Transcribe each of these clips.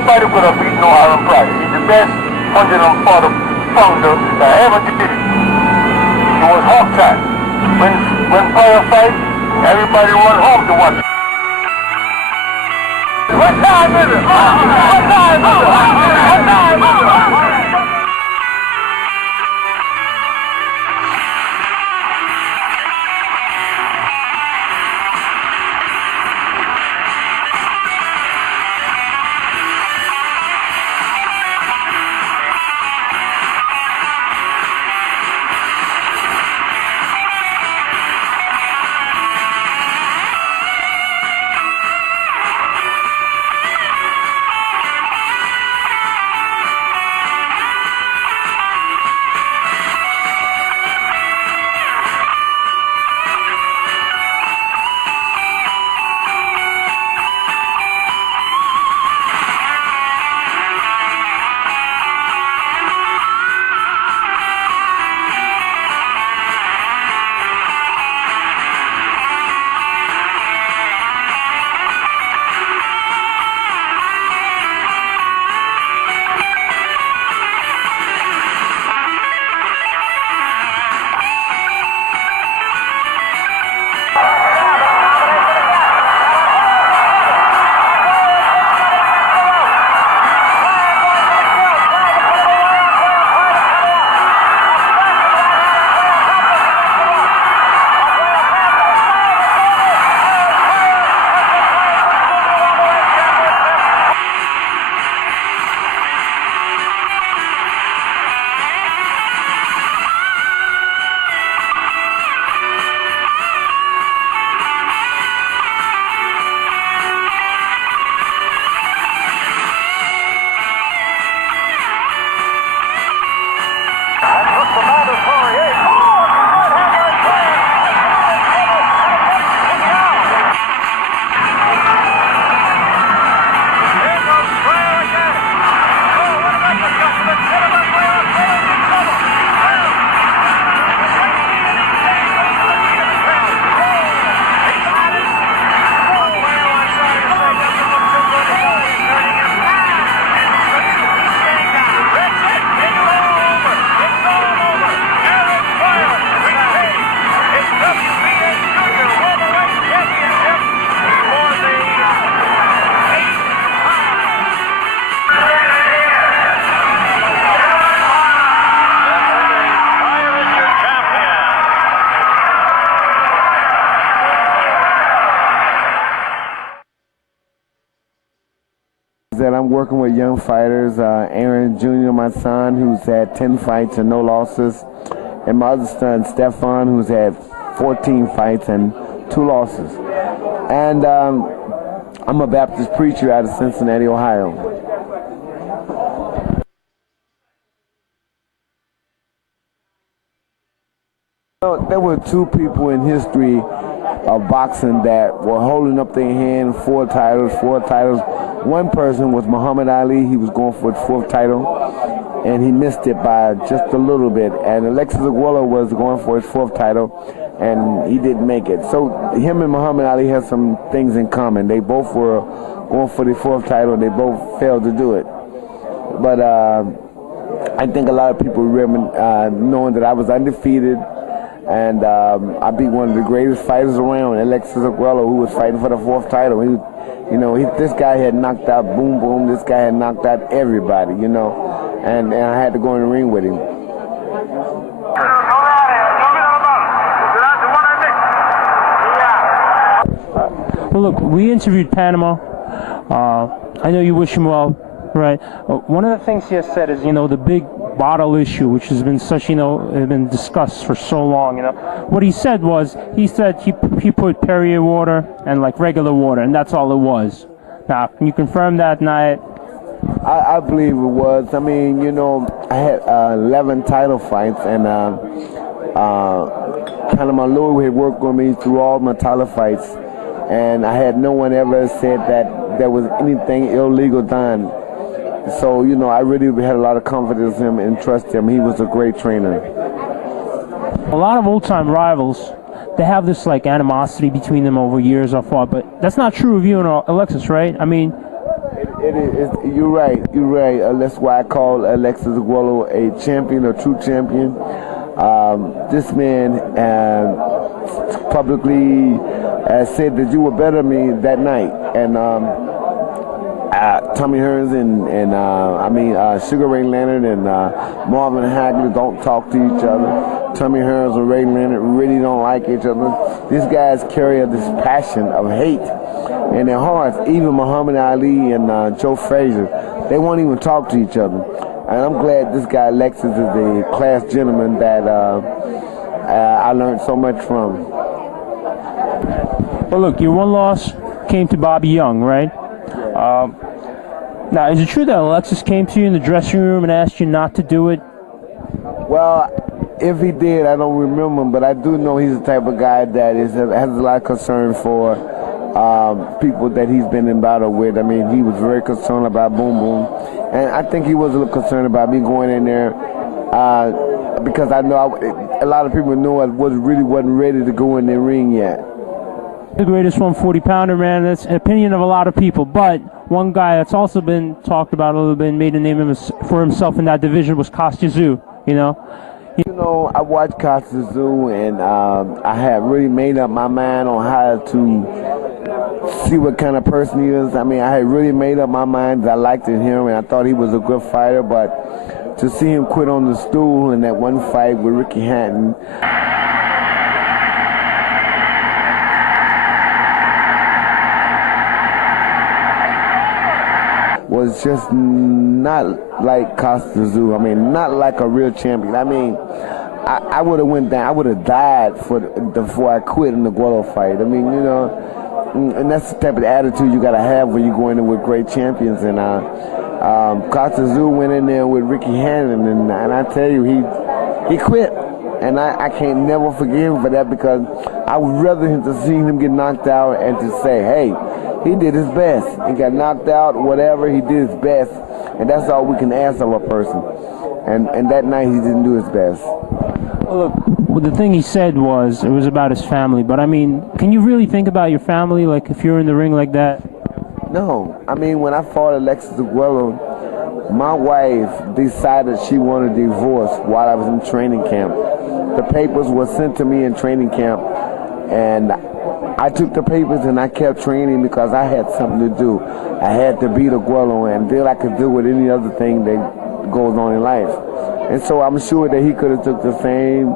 nobody could have beat no Aaron Pryor. He's the best 140 pounder that ever did it. It was hawk time. When Pryor fight, everybody run home to watch it. What time is it? What time is it? What time is it? That I'm working with young fighters, Aaron Jr., my son, who's had 10 fights and no losses, and my other son, Stefan, who's had 14 fights and 2 losses. And I'm a Baptist preacher out of Cincinnati, Ohio. There were 2 people in history of boxing that were holding up their hand, 4 titles. One person was Muhammad Ali. He was going for his 4th title, and he missed it by just a little bit. And Alexis Aguilar was going for his 4th title, and he didn't make it. So him and Muhammad Ali have some things in common. They both were going for the 4th title, and they both failed to do it. But I think a lot of people remember knowing that I was undefeated, and I beat one of the greatest fighters around, Alexis Aguilar, who was fighting for the 4th title. This guy had knocked out Boom Boom. This guy had knocked out everybody, and I had to go in the ring with him. Well, look, we interviewed Panama. I know you wish him well, right? One of the things he has said is, the big bottle issue, which has been such, been discussed for so long, What he said was, he put Perrier water and like regular water, and that's all it was. Now, can you confirm that night? I believe it was. I mean, I had 11 title fights, and Panama Lou had worked with me through all my title fights, and I had no one ever said that there was anything illegal done. So, I really had a lot of confidence in him and trust him. He was a great trainer. A lot of old-time rivals, they have this, animosity between them over years or fought, but that's not true of you and Alexis, right? I mean... You're right. You're right. That's why I call Alexis Aguero a champion, a true champion. This man publicly said that you were better than me that night, and Tommy Hearns and Sugar Ray Leonard and Marvin Hagler don't talk to each other. Tommy Hearns and Ray Leonard really don't like each other. These guys carry this passion of hate in their hearts. Even Muhammad Ali and Joe Frazier, they won't even talk to each other. And I'm glad this guy Alexis is the class gentleman that I learned so much from. Well, look, your one loss came to Bobby Young, right? Now, is it true that Alexis came to you in the dressing room and asked you not to do it? Well, if he did, I don't remember him, but I do know he's the type of guy that has a lot of concern for people that he's been in battle with. I mean, he was very concerned about Boom Boom, and I think he was a little concerned about me going in there because I know a lot of people know I really wasn't ready to go in the ring yet. The greatest 140-pounder, man. That's an opinion of a lot of people. But one guy that's also been talked about a little bit and made a name for himself in that division was Kostya Tszyu, you know? You know, I watched Kostya Tszyu, and I had really made up my mind on how to see what kind of person he is. I mean, I had really made up my mind that I liked him, and I thought he was a good fighter. But to see him quit on the stool in that one fight with Ricky Hatton, was just not like Kostya Tszyu. I mean, not like a real champion. I mean, I would have went down. I would have died before I quit in the Aguero fight. I mean, you know, and that's the type of attitude you got to have when you go in there with great champions. And Kostya Tszyu went in there with Ricky Hatton, and I tell you, he quit. And I can't never forgive him for that, because I would rather him to see him get knocked out and to say, hey, he did his best. He got knocked out, whatever, he did his best. And that's all we can ask of a person. And that night he didn't do his best. Well, look, the thing he said was, it was about his family. But, I mean, can you really think about your family, like, if you're in the ring like that? No. I mean, when I fought Alexis Aguero, my wife decided she wanted a divorce while I was in training camp. The papers were sent to me in training camp, and I took the papers and I kept training because I had something to do. I had to beat Aguero and did I could do with any other thing that goes on in life. And so I'm sure that he could have took the same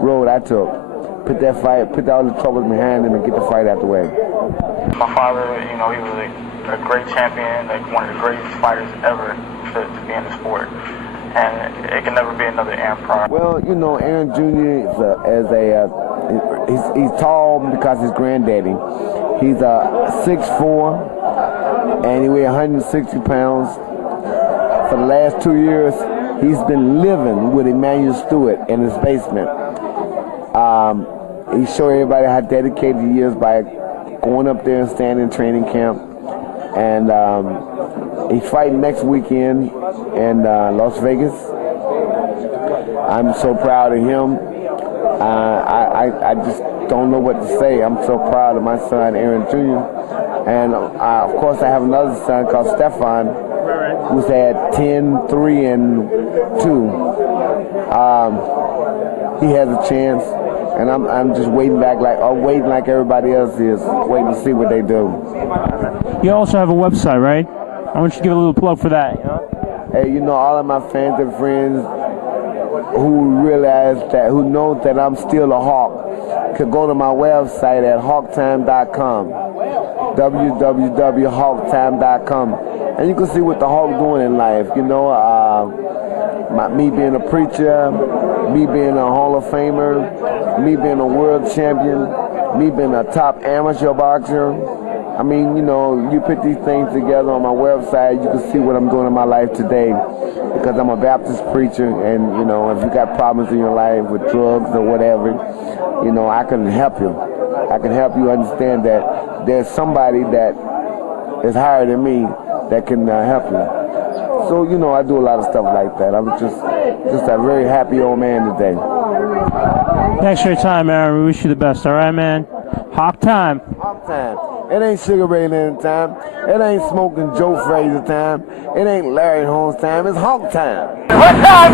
road I took. Put all the troubles behind him and get the fight out the way. My father, you know, he was a great champion, like one of the greatest fighters ever to be in the sport. And it can never be another Aaron Pryor. Well, you know, Aaron Jr. he's tall because his granddaddy. He's 6'4", and he weighs 160 pounds. For the last 2 years, he's been living with Emmanuel Stewart in his basement. He showed everybody how dedicated he is by going up there and staying in training camp. And he's fighting next weekend in Las Vegas. I'm so proud of him. I just don't know what to say. I'm so proud of my son, Aaron Jr. And of course, I have another son called Stefan, who's had 10, 3, and 2. He has a chance, and I'm just waiting like everybody else is, waiting to see what they do. You also have a website, right? I want you to give a little plug for that. You know? Hey, you know, all of my fans and friends who know that I'm still a Hawk, could go to my website at hawktime.com, www.hawktime.com, and you can see what the Hawk doing in life. You know, me being a preacher, me being a Hall of Famer, me being a world champion, me being a top amateur boxer. I mean, you know, you put these things together on my website, you can see what I'm doing in my life today, because I'm a Baptist preacher, and, you know, if you got problems in your life with drugs or whatever, you know, I can help you. I can help you understand that there's somebody that is higher than me that can help you. So, you know, I do a lot of stuff like that. I'm just a very happy old man today. Thanks for your time, Aaron. We wish you the best, all right, man? Hawk time. Hawk time. It ain't Sugar Ray Leonard time. It ain't Smoking Joe Frazier time. It ain't Larry Holmes time. It's Hawk time. What time?